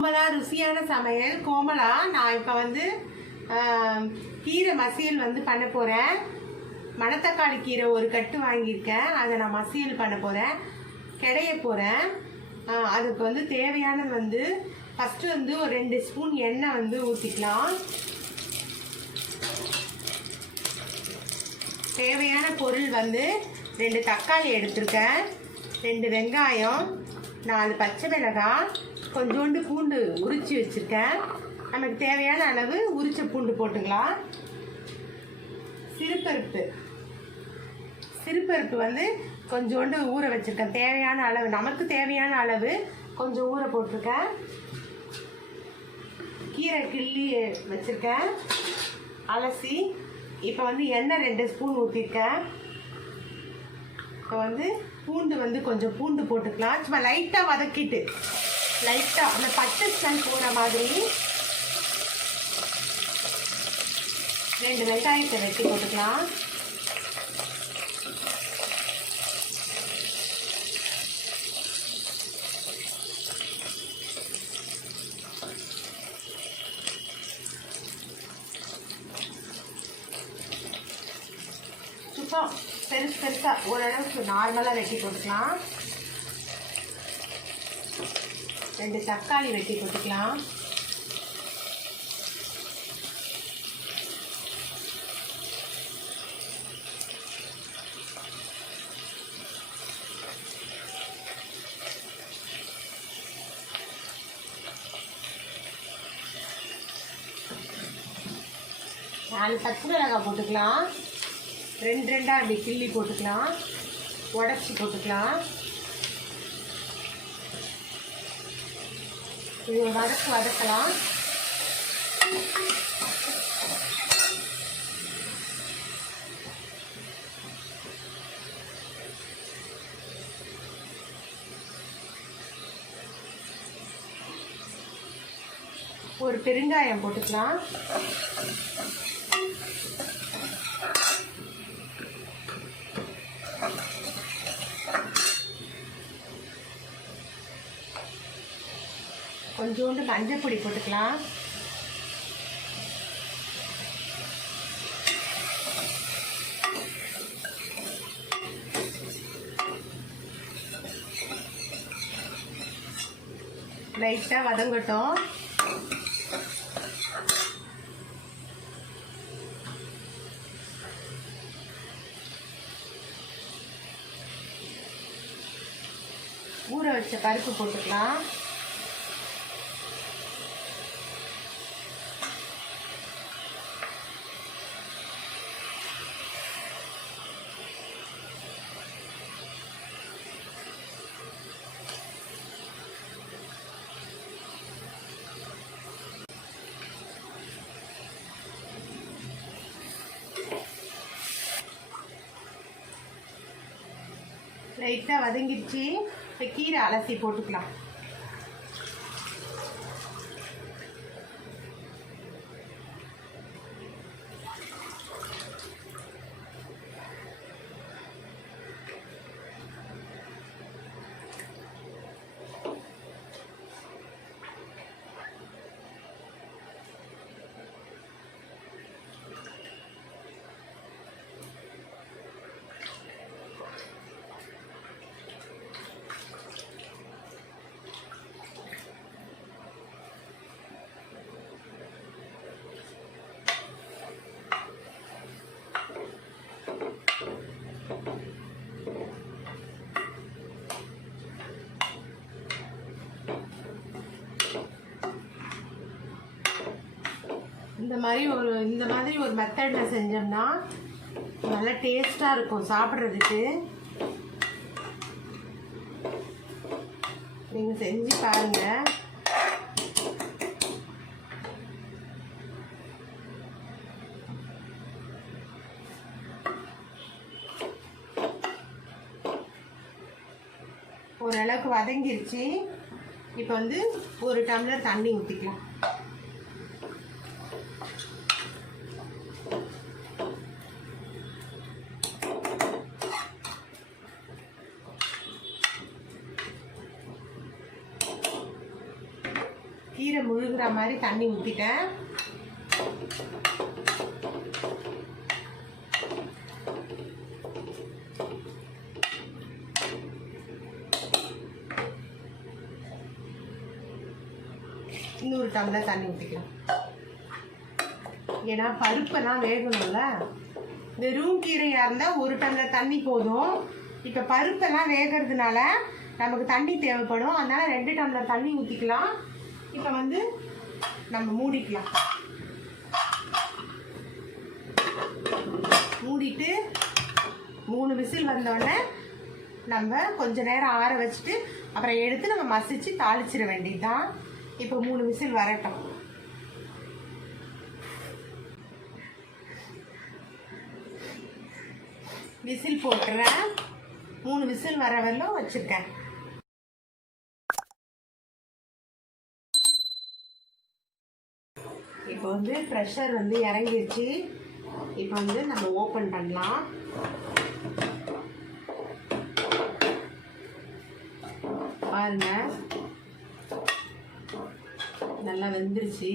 கோமலா ருசியான சமையல். கோமலா, நான் இப்போ வந்து கீரை மசியல் வந்து பண்ண போகிறேன். மணத்தக்காளி கீரை ஒரு கட்டு வாங்கியிருக்கேன். அதை நான் மசியல் பண்ண போகிறேன், கிடைய போகிறேன். அதுக்கு வந்து தேவையானது வந்து ஃபஸ்ட்டு வந்து ஒரு 2 ஸ்பூன் எண்ணெய் வந்து ஊற்றிக்கலாம். தேவையான பொருள் வந்து 2 தக்காளி எடுத்திருக்கேன், 2 வெங்காயம், 4 பச்சை மிளகாய், கொஞ்சோண்டு பூண்டு உரித்து வச்சுருக்கேன். நமக்கு தேவையான அளவு உரிச்ச பூண்டு போட்டுக்கலாம். சிறுபருப்பு வந்து கொஞ்சோண்டு ஊற வச்சுருக்கேன். தேவையான அளவு, நமக்கு தேவையான அளவு கொஞ்சம் ஊற போட்டிருக்கேன். கீரை கிள்ளி வச்சுருக்கேன், அலசி. இப்போ வந்து எண்ணெய் 2 ஸ்பூன் ஊற்றிருக்கேன். இப்போ வந்து பூண்டு வந்து கொஞ்சம் பூண்டு போட்டுக்கலாம். சும்மா லைட்டாக வதக்கிட்டு, லைட்டாக அந்த பச்சை ஸ்மெல் போகிற மாதிரி 2 வெங்காயத்தை வெட்டி போட்டுக்கலாம். சும்மா பெருசாக ஓரளவுக்கு நார்மலாக வெட்டி போட்டுக்கலாம். 2 தக்காளி வெட்டி போட்டுக்கலாம். நாலு பச்சை மிளகாய் போட்டுக்கலாம். 2 அப்படி கிள்ளி போட்டுக்கலாம், உடச்சி போட்டுக்கலாம். இது வதக்கலாம். ஒரு பெருங்காயம் போட்டுக்கலாம். கொஞ்சோண்டு மஞ்சள் பொடி போட்டுக்கலாம். லைட்டாக வதங்கட்டும். ஊற வச்ச பருப்பு போட்டுக்கலாம். லைட்டாக வதங்கிடுச்சு. இப்போ கீரை அலசி போட்டுக்கலாம். இந்த மாதிரி ஒரு மெத்தடில் செஞ்சோம்னா நல்லா டேஸ்ட்டாக இருக்கும் சாப்பிட்றதுக்கு. நீங்கள் செஞ்சு பாருங்கள். ஓரளவுக்கு வதங்கிருச்சு. இப்போ வந்து 1 டம்ளர் தண்ணி ஊற்றிக்கலாம். கீரை முழுகிற மாதிரி தண்ணி ஊற்றிட்டேன். இன்னொரு டம்ளர் தண்ணி ஊற்றிக்கலாம். ஏன்னா பருப்பெல்லாம் வேகணும்ல. வெறும் கீரையாக இருந்தால் ஒரு டம்ளர் தண்ணி போதும். இப்போ பருப்பெல்லாம் வேகிறதுனால நமக்கு தண்ணி தேவைப்படும். அதனால் 2 டம்ளர் தண்ணி ஊற்றிக்கலாம். இப்போ வந்து நம்ம மூடிக்கலாம். மூடிட்டு 3 விசில் வந்தோடனே நம்ம கொஞ்ச நேரம் ஆற வச்சுட்டு அப்புறம் எடுத்து நம்ம மசிச்சு தாளிச்சிட வேண்டியது தான். இப்போ 3 விசில் வரட்டும். விசில் போட்டுறேன். 3 விசில் வர வரலும் வச்சுருக்கேன். இப்போ வந்து ப்ரெஷர் வந்து இறங்கிடுச்சு. இப்போ வந்து நம்ம ஓப்பன் பண்ணலாம். பாருங்க, நல்லா வெந்துருச்சு.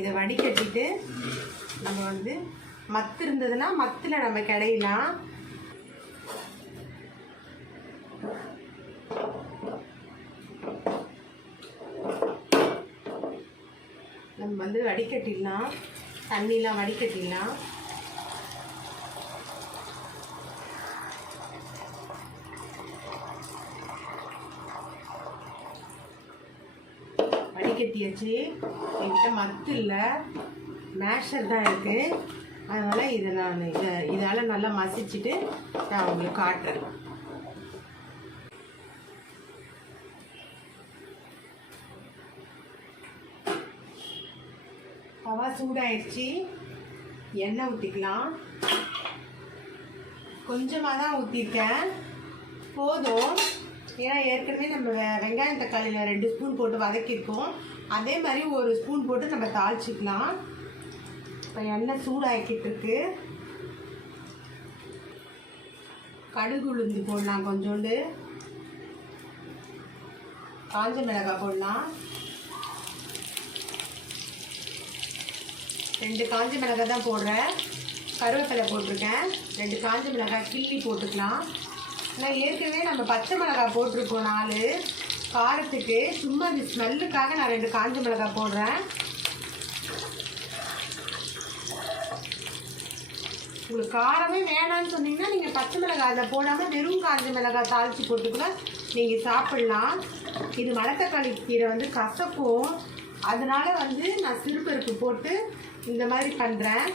இதை வடிகட்டிட்டு நம்ம வந்து மத்து இருந்ததுன்னா மத்தில் நம்ம கிடையலாம். நம்ம வந்து வடிகட்டிடலாம். தண்ணிலாம் வடிகட்டிடலாம். வடிகட்டியாச்சு. என்கிட்ட மத்து இல்லை, மேஷர் தான் இருக்குது. அதனால் இதை நான் இதால் நல்லா மசிச்சுட்டு நான் உங்களுக்கு காட்டுறேன். தவா சூடாயிடுச்சு. எண்ணெய் ஊற்றிக்கலாம். கொஞ்சமாக தான் ஊற்றிருக்கேன், போதும். ஏன்னா ஏற்கனவே நம்ம வெங்காயம் தக்காளியில் 2 ஸ்பூன் போட்டு வதக்கியிருக்கோம். அதே மாதிரி 1 ஸ்பூன் போட்டு நம்ம தாளிச்சிக்கலாம். இப்போ எண்ணெய் சூடாக்கிட்டு இருக்கு. கடுகு உளுந்து போடலாம். கொஞ்சோண்டு காஞ்ச மிளகாய் போடலாம். 2 காஞ்ச மிளகாய் தான் போடுறேன். கருவேப்பிலை போட்டிருக்கேன். 2 காஞ்ச மிளகாய் கிள்ளி போட்டுக்கலாம். நான் ஏற்கனவே நம்ம பச்சை மிளகாய் போட்டிருக்கோம் 4 காரத்துக்கு. சும்மா இந்த ஸ்மெல்லுக்காக நான் 2 காஞ்ச மிளகாய் போடுறேன். உங்களுக்கு காரமே வேணான்னு சொன்னீங்கன்னா நீங்கள் பச்சை மிளகாய் அதில் போடாமல் வெறும் காஞ்ச மிளகாய் தாளித்து போட்டு கூட நீங்கள் சாப்பிட்லாம். இது மணத்தக்காளி கீரை வந்து கசக்கும். அதனால வந்து நான் சிறுபருப்பு போட்டு இந்த மாதிரி பண்ணுறேன்.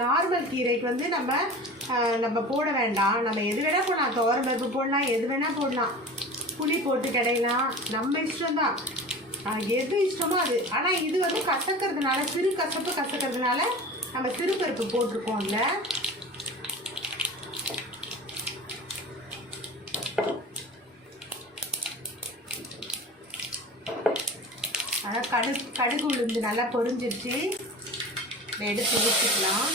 நார்மல் கீரைக்கு வந்து நம்ம போட வேண்டாம். நம்ம எது வேணால் போடலாம். துவரம் பருப்பு போடலாம், எது வேணால் போடலாம். புளி போட்டு கிடையலாம், நம்ம இஷ்டம்தான். எது இஷ்டமோ அது. ஆனால் இது வந்து கசக்கிறதுனால, சிறு கசப்பு கசக்கிறதுனால நம்ம சிறுபருப்பு போட்டிருக்கோம்ல. அதான் கடுகு உளுந்து நல்லா பொரிஞ்சிருச்சு. எடுத்து ஊற்றிக்கலாம்.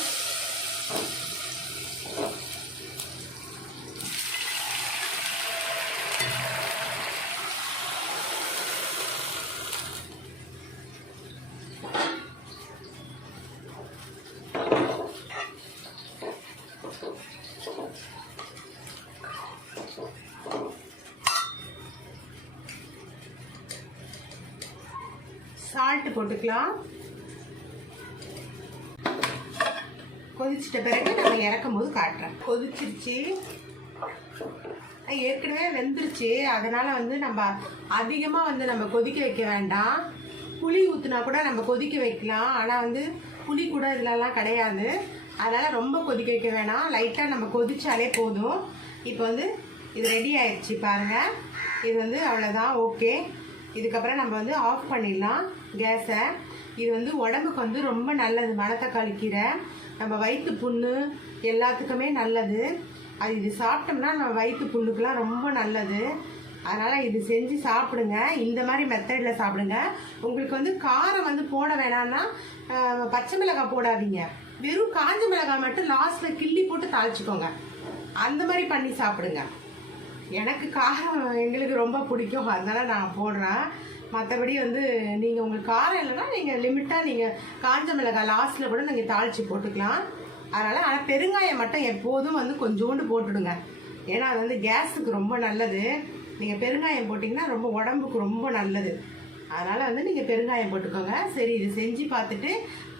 சால்ட்டு போட்டுக்கலாம். கொதிச்சிட்ட பிறகு நம்ம இறக்கும் போது காட்டுறேன். கொதிச்சிருச்சு, ஏற்கனவே வெந்துருச்சு. அதனால் வந்து நம்ம அதிகமாக வந்து நம்ம கொதிக்க வைக்க வேண்டாம். புளி ஊற்றினா கூட நம்ம கொதிக்க வைக்கலாம். ஆனால் வந்து புளி கூட இதிலலாம் கிடையாது. அதனால் ரொம்ப கொதிக்க வைக்க வேணாம். லைட்டாக நம்ம கொதிச்சாலே போதும். இப்போ வந்து இது ரெடி ஆயிடுச்சு பாருங்கள். இது வந்து அவ்வளோதான், ஓகே. இதுக்கப்புறம் நம்ம வந்து ஆஃப் பண்ணிடலாம் கேஸை. இது வந்து உடம்புக்கு வந்து ரொம்ப நல்லது. மணத்தக்காளி கீரை நம்ம வயிற்று புண்ணு எல்லாத்துக்குமே நல்லது. அது இது சாப்பிட்டோம்னா நம்ம வயிற்று புண்ணுக்கெலாம் ரொம்ப நல்லது. அதனால் இது செஞ்சு சாப்பிடுங்க. இந்த மாதிரி மெத்தடில் சாப்பிடுங்க. உங்களுக்கு வந்து காரம் வந்து போட வேணான்னா பச்சை மிளகாய் போடாதீங்க. வெறும் காஞ்ச மிளகாய் மட்டும் லாஸ்ட்டில் கிள்ளி போட்டு தாளிச்சிக்கோங்க. அந்த மாதிரி பண்ணி சாப்பிடுங்க. எனக்கு காரம் எங்களுக்கு ரொம்ப பிடிக்கும், அதனால நான் போடுறேன். மற்றபடி வந்து நீங்கள் உங்களுக்கு காரம் இல்லைன்னா நீங்கள் லிமிட்டாக நீங்கள் காஞ்ச மிளகாய் லாஸ்ட்டில் கூட நீங்கள் தாளித்து போட்டுக்கலாம். அதனால் ஆனால் பெருங்காயம் மட்டும் எப்போதும் வந்து கொஞ்சோண்டு போட்டுடுங்க. ஏன்னா அது வந்து கேஸுக்கு ரொம்ப நல்லது. நீங்கள் பெருங்காயம் போட்டிங்கன்னா ரொம்ப உடம்புக்கு ரொம்ப நல்லது. அதனால் வந்து நீங்கள் பெருங்காயம் போட்டுக்கோங்க. சரி, இது செஞ்சு பார்த்துட்டு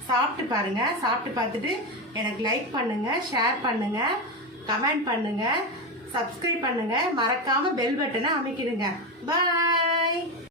சாப்பிட்டு பாருங்கள். சாப்பிட்டு பார்த்துட்டு எனக்கு லைக் பண்ணுங்கள், ஷேர் பண்ணுங்கள், கமெண்ட் பண்ணுங்கள், சப்ஸ்கிரைப் பண்ணுங்கள். மறக்காமல் பெல் பட்டனை அமைக்கிடுங்க. பாய்.